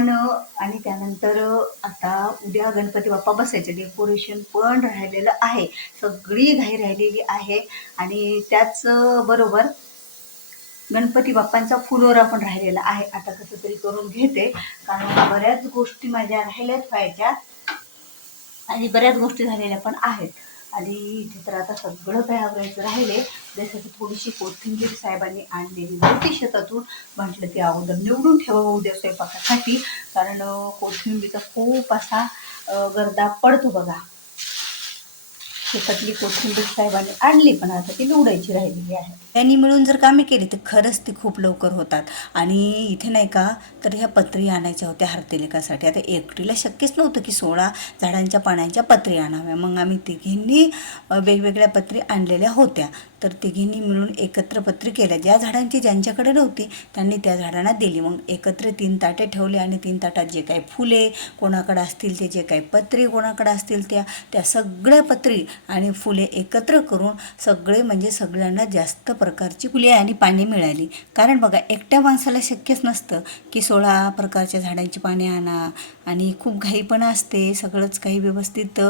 पण आणि त्यानंतर आता उद्या गणपती बाप्पा बसायचे. डेकोरेशन पण राहिलेलं आहे. सगळी घाई राहिलेली आहे. आणि त्याच बरोबर गणपती बाप्पांचा फुलोरा पण राहिलेला आहे. आता कसं तरी करून घेते. कारण बऱ्याच गोष्टी माझ्या राहिल्याच व्हायच्या आणि बऱ्याच गोष्टी झालेल्या पण आहेत. आणि इथे तर आता सगळं काय आवरायचं राहिले त्यासाठी थोडीशी कोथिंबीर साहेबांनी आणलेली होती शेतातून. म्हटलं ते अगोदर निवडून ठेवा उद्या स्वयंपाकासाठी. कारण कोथिंबीरचा खूप असा गर्दा पडतो बघा. शेतातली कोथिंबीर साहेबांनी आणली पण आता ती निवडायची राहिलेली आहे. त्यांनी मिळून जर कामे केली तर खरंच ती खूप लवकर होतात. आणि इथे नाही का तर ह्या पत्री आणायच्या होत्या हरतेलिकासाठी. आता एकटीला शक्यच नव्हतं की सोळा झाडांच्या पाण्याच्या पत्री आणाव्या. मग आम्ही तिघींनी वेगवेगळ्या पत्री आणलेल्या होत्या. तर तिघींनी मिळून एकत्र पत्री केल्या. ज्या झाडांची ज्यांच्याकडे नव्हती त्यांनी त्या झाडांना दिली. मग एकत्र तीन ताटे ठेवले आणि तीन ताटात जे काही फुले कोणाकडे असतील ते जे काही पत्री कोणाकडे असतील त्या त्या सगळ्या पत्री आणि फुले एकत्र करून सगळे म्हणजे सगळ्यांना जास्त प्रकारची फुले आणि पाने मिळाली. कारण बघा एकट्या माणसाला शक्यच नसतं की सोळा प्रकारच्या झाडांची पाने आणा आणि खूप घाईपणा असते. सगळंच काही व्यवस्थित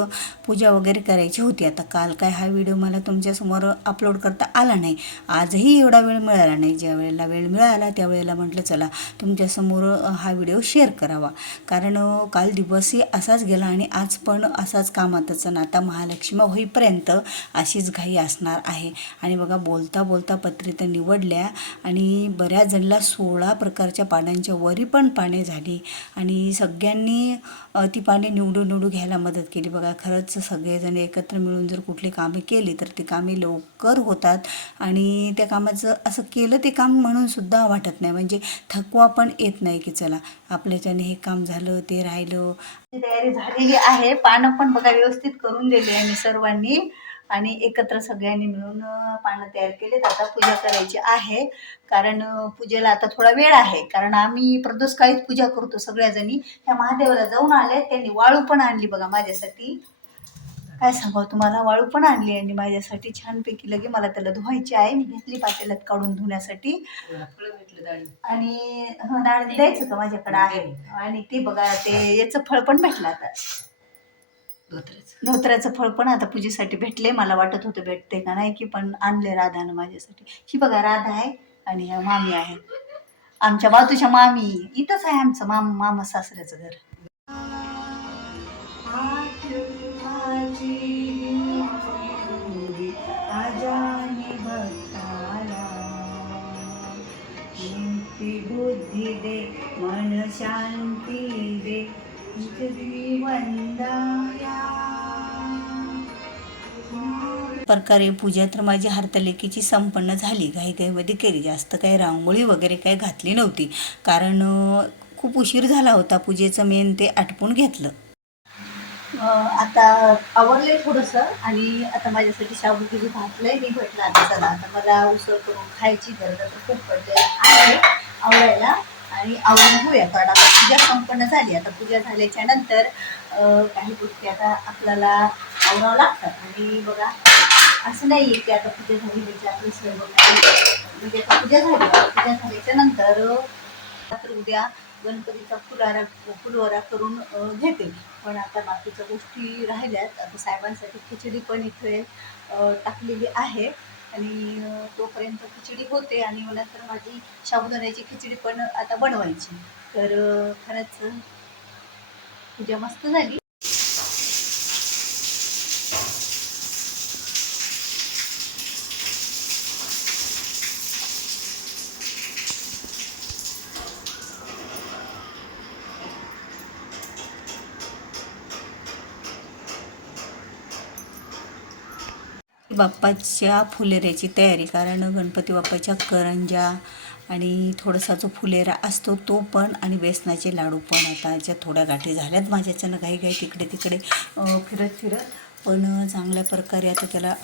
पूजा वगैरे करायची होती. आता काल काय हा व्हिडिओ मला तुमच्यासमोर अपलोड करता आला नाही. आजही एवढा वेळ मिळाला नाही. ज्या वेळेला वेळ मिळाला त्यावेळेला म्हटलं चला तुमच्यासमोर हा व्हिडिओ शेअर करावा. कारण काल दिवसही असाच गेला आणि आज पण असाच कामातच नाता महालक्ष्मी होईपर्यंत अशीच घाई असणार आहे. आणि बघा बोलता बोलता पत्रिका निवडल्या आणि बऱ्याच जणला सोळा प्रकारच्या पानांच्या वरी पण पाने झाली आणि सगळ्यांनी ती पाने निवडून निवडून घ्यायला मदत केली. बघा खरंच सगळेजण एकत्र मिळून जर कुठली कामे केली तर ती कामे लवकर होतात. आणि त्या कामाचं असं केलं ते काम म्हणून सुद्धा वाटत नाही. म्हणजे थकवा पण येत नाही की चला आपल्याच्याने हे काम झालं ते राहिलं. तयारी झालेली आहे. पानं पण बघा व्यवस्थित करून दिली आहे मी सर्वांनी. आणि एकत्र सगळ्यांनी मिळून पानं तयार केलेत. आता पूजा करायची आहे. कारण पूजेला आता थोडा वेळ आहे. कारण आम्ही प्रदोषकाळीच पूजा करतो सगळ्याजणी. त्या महादेवाला जाऊन आले त्यांनी वाळू पण आणली बघा माझ्यासाठी. काय सांगावं? तुम्हाला वाळू पण आणली आणि माझ्यासाठी छानपैकी लगे मला त्याला धुवायची आहे. मी घेतली पातेल्यात काढून धुण्यासाठी. आणि हं, डाळ द्यायचं का माझ्याकडे आहे? आणि ते बघा ते याचं फळ पण भेटलं आता. धोत्र्याचं फळ पण आता पूजेसाठी भेटले मला वाटत होतं भेटते का नाही की पण आणले राधानं माझ्यासाठी. ही बघा राधा आहे आणि ह्या मामी आहे आमच्या बाजूच्या मामी. इथंच आहे आमचं माम मामा सासऱ्याचं घर. बुद्धी दे मन शांती दे प्रकारे पूजा तर माझी हरतलेखीची संपन्न झाली. घाई घाईमध्ये केली. जास्त काही रांगोळी वगैरे काही घातली नव्हती. कारण खूप उशीर झाला होता पूजेचं. मेन ते आटपून घेतलं. आता आवरलंय थोडंसं आणि आता माझ्यासाठी शाबू बिजू घातलंय. मी म्हटलं आता चला आता मला उसळ करून खायची गरज आता खूप पडते आहे आवडायला आणि आवडून घेऊया. कारण आता पूजा संपन्न झाली. आता पूजा झाल्याच्यानंतर काही गोष्टी आता आपल्याला आवडावं लागतात. आणि बघा असं नाही आहे की आता पूजा झाली म्हणजे आपली सर्व म्हणजे आता पूजा झाली. पूजा झाल्याच्यानंतर तर उद्या गणपतीचा फुलारा फुलवारा करून घेते. पण आता बाकीच्या गोष्टी राहिल्यात. आता साहेबांसाठी खिचडी पण इथे टाकलेली आहे. आणि तोपर्यंत खिचडी होते आणि नंतर माझी साबुदाण्याची खिचडी पण आता बनवायची. तर खरंच पूजा मस्त झाली. बाप्पाच्या फुलेऱ्याची तयारी. कारण गणपती बाप्पाच्या करंजा आणि थोडासा जो फुलेरा असतो तो पण आणि बेसनाचे लाडू पण आता ज्या थोड्या गाठी झाल्यात माझ्याच्यानं घाई घाई तिकडे तिकडे फिरत फिरत पण चांगल्या प्रकारे आता त्याला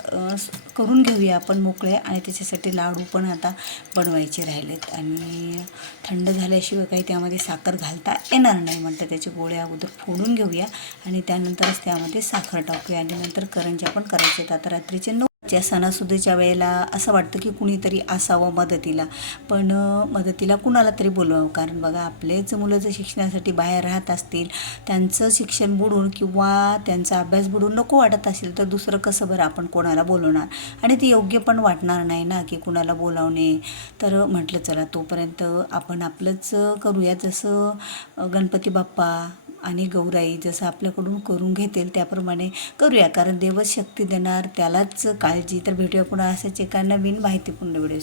करून घेऊया आपण मोकळे आणि त्याच्यासाठी लाडू पण आता बनवायचे राहिलेत. आणि थंड झाल्याशिवाय काही त्यामध्ये साखर घालता येणार नाही म्हणतात. त्याचे गोळे अगोदर फोडून घेऊया आणि त्यानंतरच त्यामध्ये साखर टाकूया. आणि नंतर करंज्या पण करायचे आहेत. आता रात्रीचे नऊ त्या सणासुदीच्या वेळेला असं वाटतं की कुणीतरी असावं मदतीला. पण मदतीला कुणाला तरी बोलवावं? कारण बघा आपलेच मुलं जर शिक्षणासाठी बाहेर राहत असतील त्यांचं शिक्षण बुडून किंवा त्यांचा अभ्यास बुडून नको वाटत असेल तर दुसरं कसं बरं आपण कोणाला बोलवणार? आणि ते योग्य पण वाटणार नाही ना की कुणाला बोलावणे? तर म्हटलं चला तोपर्यंत आपण आपलंच करूया. जसं गणपती बाप्पा आणि गौराई जसं आपल्याकडून करून घेतील त्याप्रमाणे करूया. कारण देवच शक्ती देणार त्यालाच काळजी. तर भेटूया पुन्हा असाच एका नवीन माहितीपूर्ण व्हिडिओ